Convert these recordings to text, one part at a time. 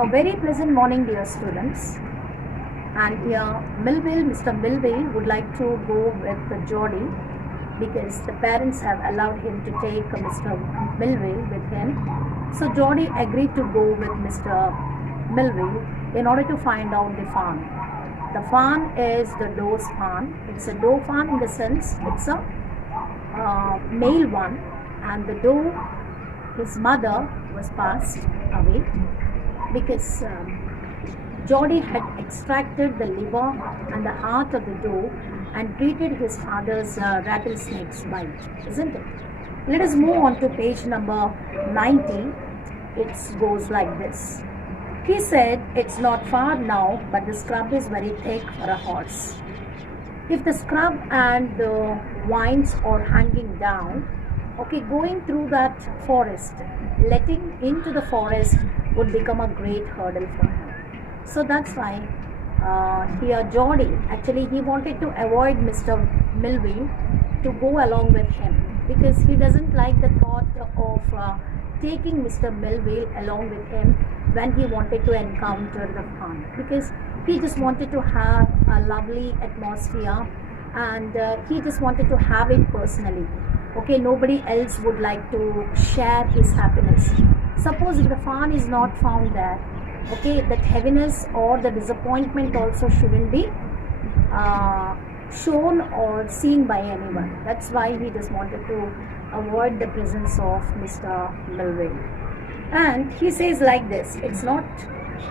A very pleasant morning, dear students. And here, Mr. Millville would like to go with Jody because the parents have allowed him to take Mr. Millville with him. So Jody agreed to go with Mr. Millville in order to find out the fawn. The fawn is the doe's fawn. It's a doe fawn in the sense it's a male one, and the doe, his mother, was passed away because Jody had extracted the liver and the heart of the doe and treated his father's rattlesnake's bite, isn't it? Let us move on to page number 90. It goes like this. He said, "It's not far now, but the scrub is very thick for a horse." If the scrub and the vines are hanging down, okay, going through that forest, letting into the forest would become a great hurdle for him. So that's why here Jody, actually he wanted to avoid Mr. Millville to go along with him because he doesn't like the thought of taking Mr. Millville along with him when he wanted to encounter the fawn, because he just wanted to have a lovely atmosphere and he just wanted to have it personally. Okay, nobody else would like to share his happiness. Suppose if the fawn is not found there, okay, that heaviness or the disappointment also shouldn't be shown or seen by anyone. That's why he just wanted to avoid the presence of Mr. Millville. And he says like this, "It's not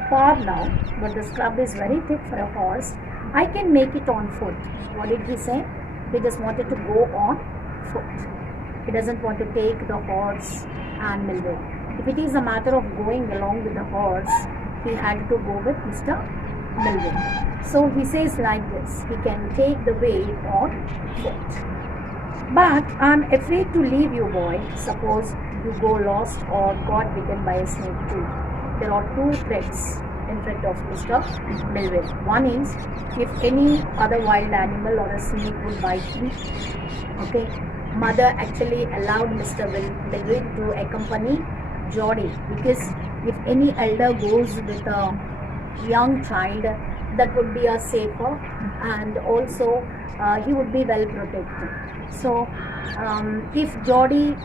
far now, but the scrub is very thick for a horse. I can make it on foot." What did he say? He just wanted to go on foot. He doesn't want to take the horse and Millville. If it is a matter of going along with the horse, he had to go with Mr. Millville. So he says like this, he can take the way on foot. "But I'm afraid to leave you, boy. Suppose you go lost or got bitten by a snake too." There are two threats in front of Mr. Millville. One is, if any other wild animal or a snake would bite me, okay, mother actually allowed Mr. Millville to accompany Jody, because if any elder goes with a young child, that would be a safer, and also he would be well protected. So if Jody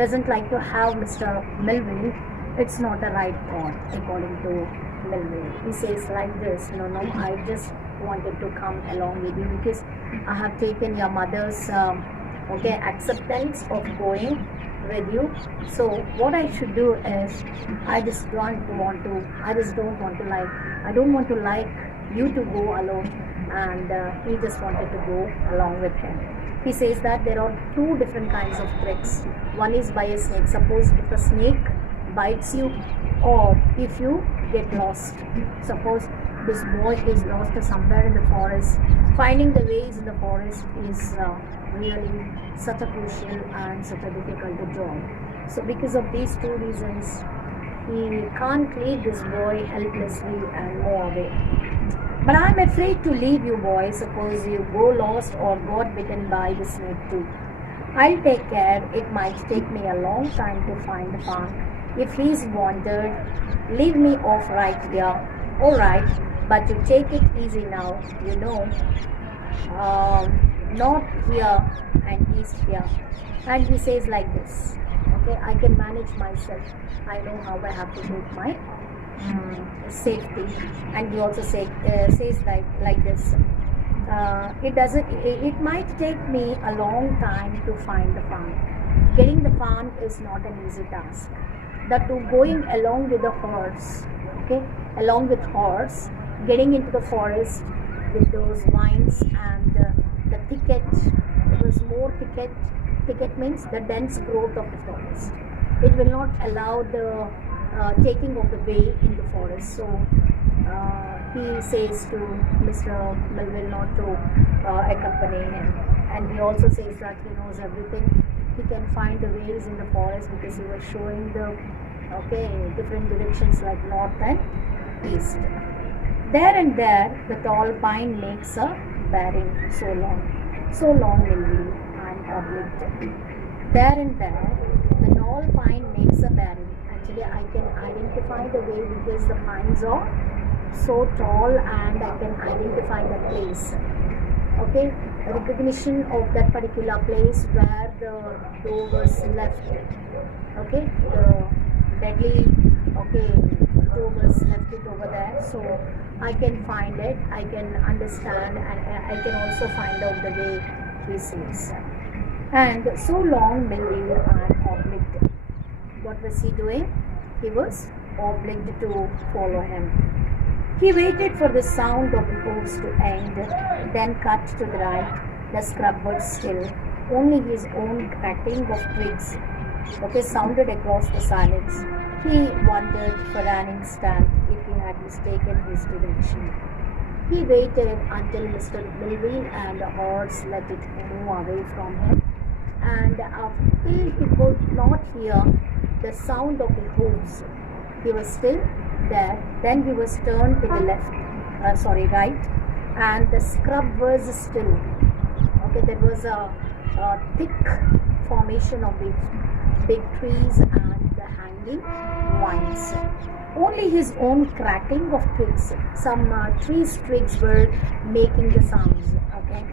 doesn't like to have Mr. Millville, it's not a right thought according to Millville. He says like this, "No, I just wanted to come along with you because I have taken your mother's acceptance of going with you. So what I should do is I don't want to like you to go alone." And he just wanted to go along with him. He says that there are two different kinds of tricks. One is by a snake. Suppose if a snake bites you, or if you get lost. Suppose this boy is lost somewhere in the forest. Finding the ways in the forest is really such a crucial and such a difficult job. So because of these two reasons, he can't leave this boy helplessly and move away. "But I'm afraid to leave you, boy. Suppose you go lost or got bitten by the snake too. I'll take care. It might take me a long time to find the fawn. If he's wandered, leave me off right there. All right, but you take it easy now, you know. North here and east here." And he says like this, okay, "I can manage myself. I know how I have to take my safety." And he also says like this, it might take me a long time to find the fawn. Getting the fawn is not an easy task. That to going along with the horse, okay, along with horse, getting into the forest with those vines and the thicket. It was more thicket. Thicket means the dense growth of the forest. It will not allow the taking of the way in the forest. So he says to Mr. Millville not to accompany him, and he also says that he knows everything. He can find the ways in the forest because he was showing the different directions like north and east. There and there the tall pine makes a bearing so long will be and oblique. There and there the tall pine makes a bearing, and Actually, I can identify the way because the pines are so tall and I can identify the place. Okay, recognition of that particular place where the doe was left. Okay, the deadly, okay, doe was left it over there. So I can find it, I can understand, and I can also find out the way he says. And so long Melville and obliged. What was he doing? He was obliged to follow him. He waited for the sound of the hoofs to end, then cut to the right. The scrub was still. Only his own cracking of twigs, okay, sounded across the silence. He wondered for an instant if he had mistaken his direction. He waited until Mr. Melville and the horse let it move away from him, and until he could not hear the sound of the hoofs, he was still there. Then he was turned to the right, and the scrub was still. Okay, there was a thick formation of the big trees and the hanging vines. Only his own cracking of twigs, some trees twigs were making the sounds, okay,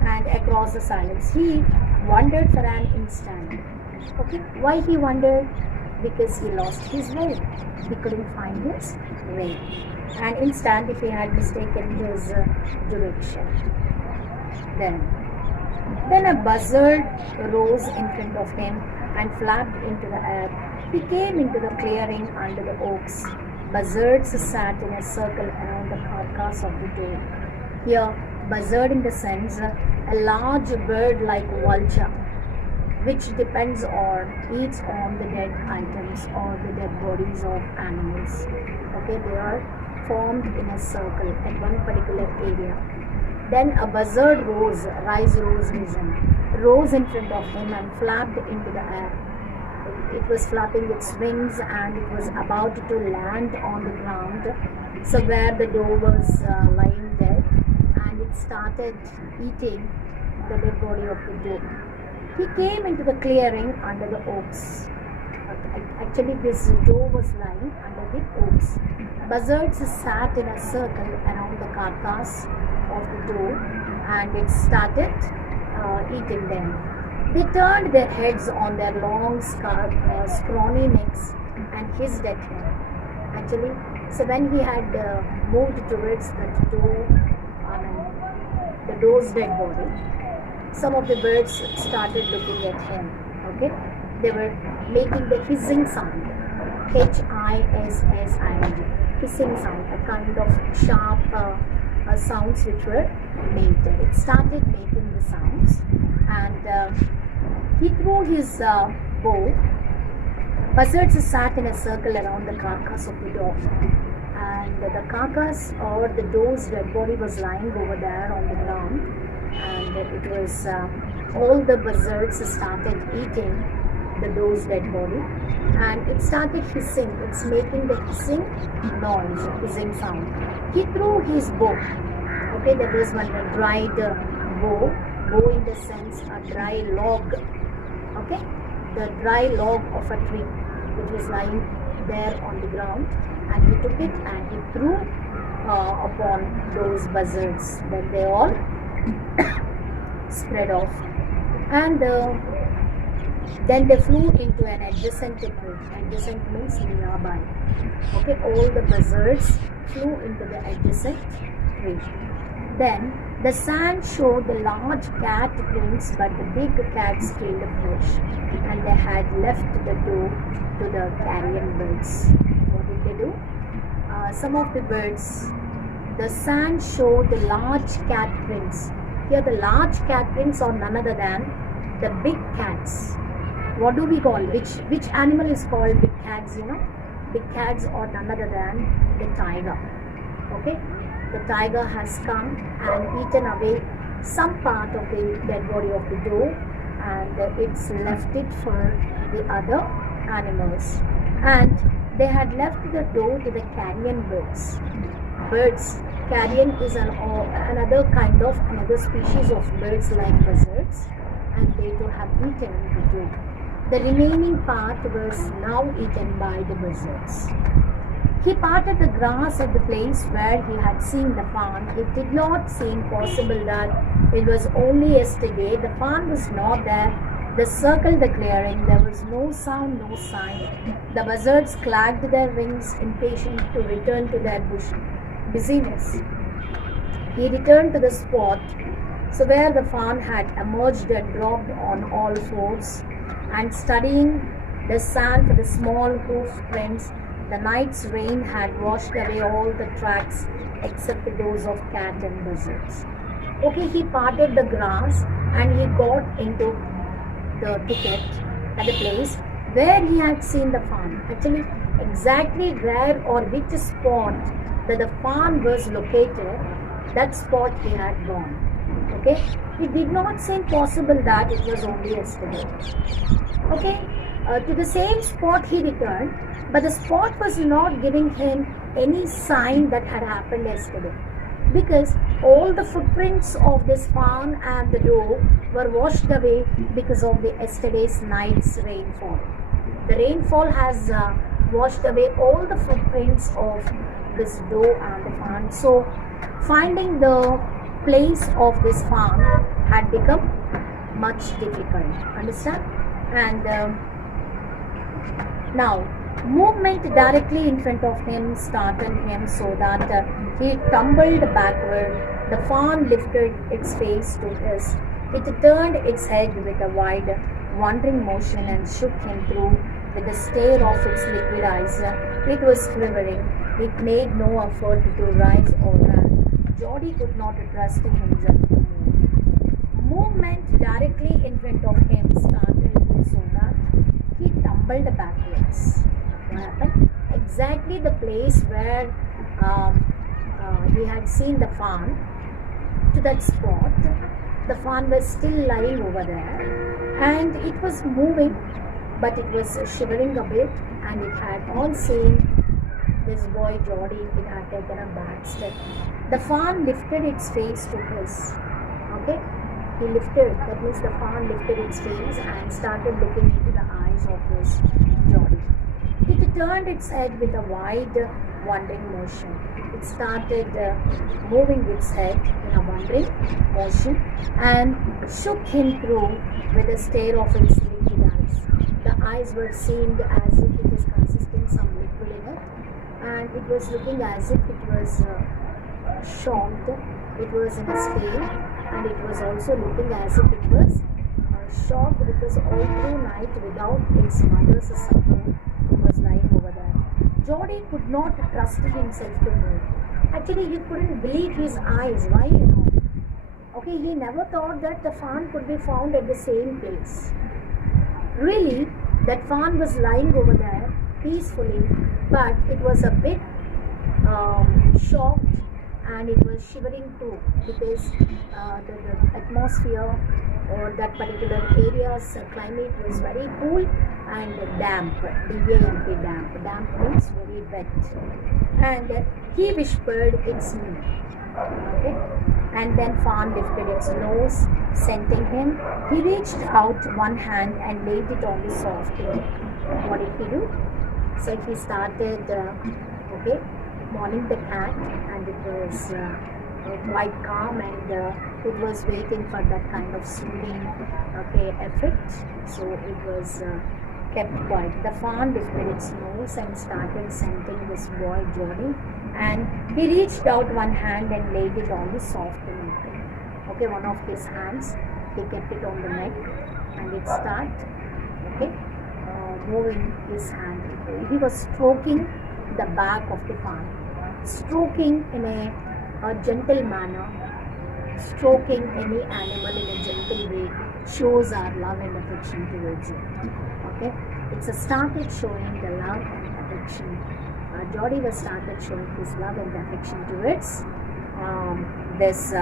and across the silence. He wondered for an instant. Okay, why he wondered? Because he lost his way. He couldn't find his way. An instant if he had mistaken his direction. Then a buzzard rose in front of him and flapped into the air. He came into the clearing under the oaks. Buzzards sat in a circle around the carcass of the doe. Here, buzzard in the sense a large bird-like vulture, which depends or eats on the dead items or the dead bodies of animals. Okay, they are formed in a circle at one particular area. Then a buzzard rose in front of him and flapped into the air. It was flapping its wings and it was about to land on the ground, so where the doe was lying dead, and it started eating the dead body of the doe. He came into the clearing under the oaks. Actually, this doe was lying under the oaks. Buzzards sat in a circle around the carcass of the doe, and it started eating them. They turned their heads on their long, scrawny necks and hissed at him. Actually, so when he had moved towards the doe, the doe's dead body, some of the birds started looking at him. Okay, they were making the hissing sound, H-I-S-S-I-N-G, hissing sound, a kind of sharp sounds which were made. It started making the sounds, and he threw his bow. Buzzards sat in a circle around the carcass of the doe, and the carcass or the doe's dead body was lying over there on the ground, and it was all the buzzards started eating the doe's dead body, and it started hissing. It's making the hissing noise, hissing sound. He threw his bow. Okay, there was one dried bow in the sense a dry log. Okay, the dry log of a tree which was lying there on the ground, and he took it and he threw upon those buzzards. Then they all spread off, and then they flew into an adjacent tree. Adjacent means nearby. Okay, all the buzzards flew into the adjacent tree. Then the sand showed the large cat prints, but the big cats killed the fish, and they had left the doe to the carrion birds. What did they do? Some of the birds, the sand showed the large cat prints. Here the large cat prints are none other than the big cats. What do we call, which animal is called big cats? You know, big cats are none other than the tiger. Okay, the tiger has come and eaten away some part of the dead body of the doe, and it's left it for the other animals, and they had left the doe to the carrion birds. Carrion is another species of birds like buzzards, and they too have eaten the doe. The remaining part was now eaten by the buzzards. He parted the grass at the place where he had seen the fawn. It did not seem possible that it was only yesterday. The fawn was not there. They circled the clearing. There was no sound, no sign. The buzzards clacked their wings, impatient to return to their busyness. He returned to the spot where the fawn had emerged and dropped on all fours, and studying the sand for the small hoof prints. The night's rain had washed away all the tracks except those of cat and buzzards. Okay, he parted the grass and he got into the thicket at the place where he had seen the fawn. Actually, exactly where or which spot that the fawn was located, that spot he had gone. Okay, it did not seem possible that it was only yesterday. Okay, to the same spot he returned, but the spot was not giving him any sign that had happened yesterday, because all the footprints of this fawn and the doe were washed away because of the yesterday's night's rainfall. The rainfall has washed away all the footprints of this doe and the fawn. So finding the place of this fawn had become much difficult. Understand? And now movement directly in front of him startled him so that he tumbled backward. The fawn lifted its face to his. It turned its head with a wide, wandering motion and shook him through with a stare of its liquid eyes. It was quivering. It made no effort to rise or run. Jody could not trust himself to move. Movement directly in front of him startled him so that he tumbled backwards. What happened? Exactly the place where he had seen the fawn, to that spot, the fawn was still lying over there and it was moving, but it was shivering a bit, and it had all seen this boy Jody. It had taken a back step. The fawn lifted its face to his. Okay, he lifted, that means the fawn lifted its face and started looking into the eyes of this Jody. It turned its head with a wide, wandering motion. It started moving its head in a wandering motion and shook him through with a stare of its liquid eyes. The eyes were seemed as if it is consisting some liquid in it, and it was looking as if it was shocked. It was in a stare, and it was also looking as if it was shocked because all through night, without its mother's support, it was lying over there. Jody could not trust himself to move. Actually, he couldn't believe his eyes. Why, Okay, he never thought that the fawn could be found at the same place. Really, that fawn was lying over there peacefully, but it was a bit shocked, and it was shivering too, because the atmosphere or that particular area's climate was very cool and damp. DAMP, damp. Damp means very wet. And he whispered its name. Okay? And then Fawn lifted its nose, scenting him. He reached out one hand and laid it on the soft ear. What did he do? So he started, calling the cat, and it was quite calm, and it was waiting for that kind of soothing effect. So it was kept quiet. The fawn lifted its nose and started scenting this boy Jody, and he reached out one hand and laid it on the soft neck. Okay, one of his hands, he kept it on the neck, and it started moving his hand. He was stroking the back of the fawn, stroking in a gentle manner. Stroking any animal in a gentle way shows our love and affection towards it. Okay, it's started showing the love and affection. Jody was started showing his love and affection towards this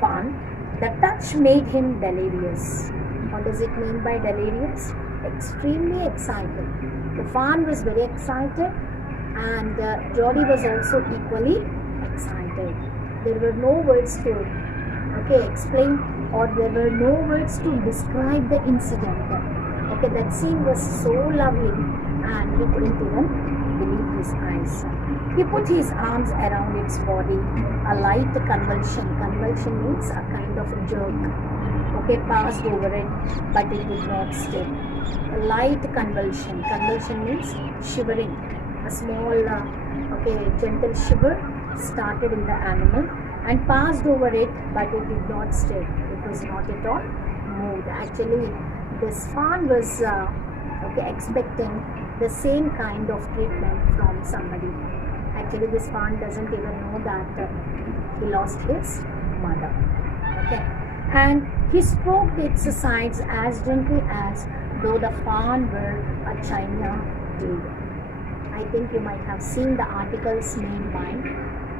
fawn. The touch made him delirious. What does it mean by delirious? Extremely excited. The fawn was very excited, and Jody was also equally excited. There were no words to explain, or there were no words to describe the incident. Okay, that scene was so lovely and he couldn't even believe his eyes. He put his arms around its body. A light convulsion. Convulsion means a kind of jerk. Okay, passed over it, but it did not stay. A light convulsion. Convulsion means shivering. A small, gentle shiver started in the animal and passed over it, but it did not stay. It was not at all moved. Actually, this fawn was expecting the same kind of treatment from somebody. Actually, this fawn doesn't even know that he lost his mother. Okay, and he stroked its sides as gently as though the fawn were a china did. I think you might have seen the articles made by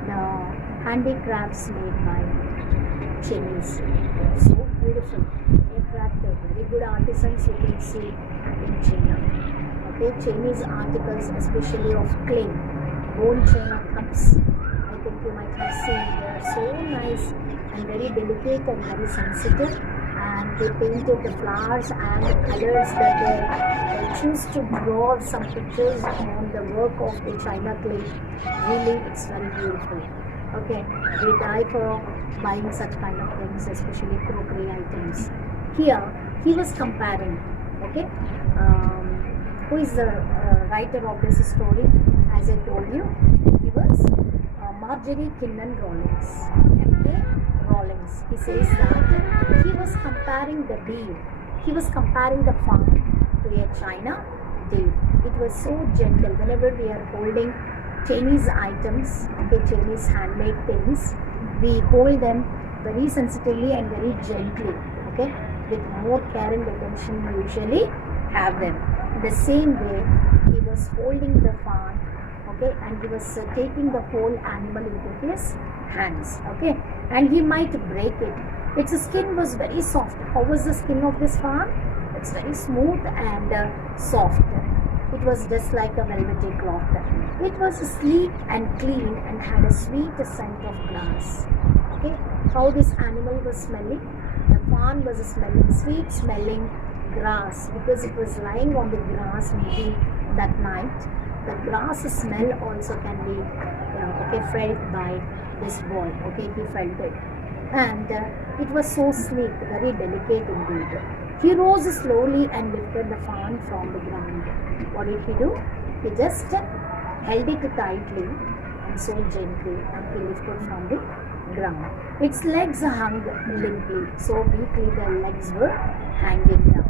the handicrafts made by Chinese. So beautiful, attractive, very good artisans you can see in China. Okay, Chinese articles, especially of clay, bone china cups. I think you might have seen. They are so nice and very delicate and very sensitive. And they painted the flowers and the colors that they choose to draw some pictures on the work of the china clay. Really, it's very beautiful. Okay, we die for buying such kind of things, especially crockery items. Here, he was comparing. Okay, who is the writer of this story? As I told you, he was Marjorie Kinnan Rawlings. M.K. Rawlings. He says that he was comparing the deer. He was comparing the fawn to a china deer. It was so gentle. Whenever we are holding Chinese items, okay, Chinese handmade things, we hold them very sensitively and very gently. Okay, with more care and attention we usually have them. The same way, he was holding the fawn. Okay, and he was taking the whole animal into his hands. Okay, and he might break it. Its skin was very soft. How was the skin of this fawn? It's very smooth and soft. It was just like a velvety cloth. It was sleek and clean and had a sweet scent of grass. Okay, how this animal was smelling? The fawn was smelling sweet smelling grass because it was lying on the grass maybe that night. The grass smell also can be felt by this boy. Okay, he felt it, and it was so sleek, very delicate indeed. He rose slowly and lifted the fawn from the ground. What did he do? He just held it tightly and so gently, and he lifted from the ground. Its legs hung limply, so weakly the legs were hanging down.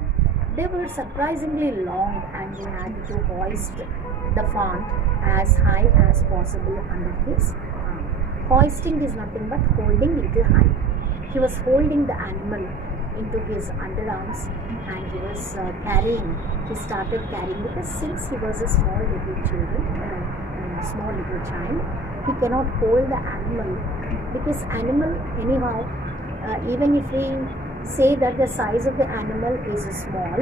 They were surprisingly long, and he had to hoist the fawn as high as possible under his arm. Hoisting is nothing but holding little high. He was holding the animal into his underarms, and he was carrying. He started carrying because since he was a small little child, he cannot hold the animal because animal anyhow. Even if we say that the size of the animal is small,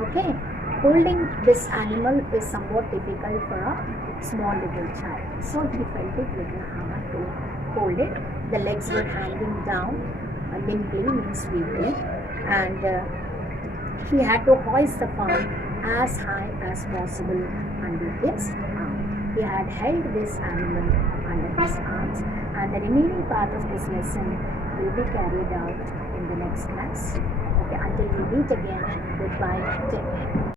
okay, holding this animal is somewhat difficult for a small little child. So he felt it little hard to hold it. The legs were hanging down, limply means weakly, and he had to hoist the fawn as high as possible under his arm. He had held this animal under his arms, and the remaining part of this lesson will be carried out in the next class. Okay, until we meet again, goodbye. Take care.